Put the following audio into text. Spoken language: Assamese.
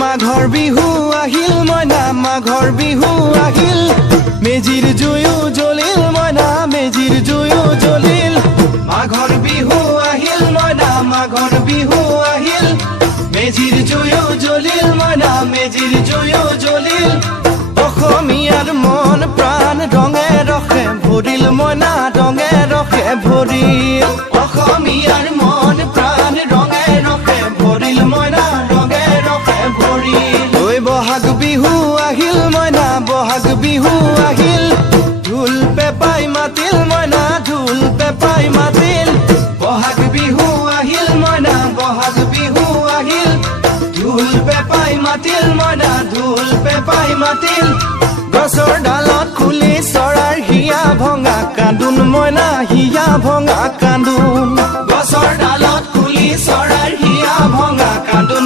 মাঘৰ বিহু আহিল মইনা মাঘৰ বিহু আহিল মেজিৰ জুয়ো জ্বলিল মইনা মেজিৰ জুয়ো জ্বলিল মাঘৰ বিহু আহিল মইনা মাঘৰ বিহু আহিল মেজিৰ জুয়ো জ্বলিল মইনা মেজিৰ জুয়ো জ্বলিল অসমীয়াৰ মন প্ৰাণ ৰঙে ৰখে ভৰিল মইনা ৰঙে ৰখে ভৰিল অসমীয়াৰ মন প্ৰাণ ৰঙে ৰখে ভৰিল মইনা ৰঙে ৰখে ভৰিল ঐ বহাগ বিহু আহিল মইনা বহাগ বিহু আহিল ঢোল পেপাই মাতিল মইনা ঢোল পেপাই মাতিল বহাগ বিহু আহিল মইনা বহাগ বিহু আহিল ঢোল পেপাই মাতিল মইনা ঢোল পেপাই মাতিল গছৰ ডালত খুলি চৰাৰ হিয়া ভঙা কান্দোন মইনা হিয়া ভঙা কান্দোন গছৰ ডালত খুলি চৰাৰ হিয়া ভঙা কান্দোন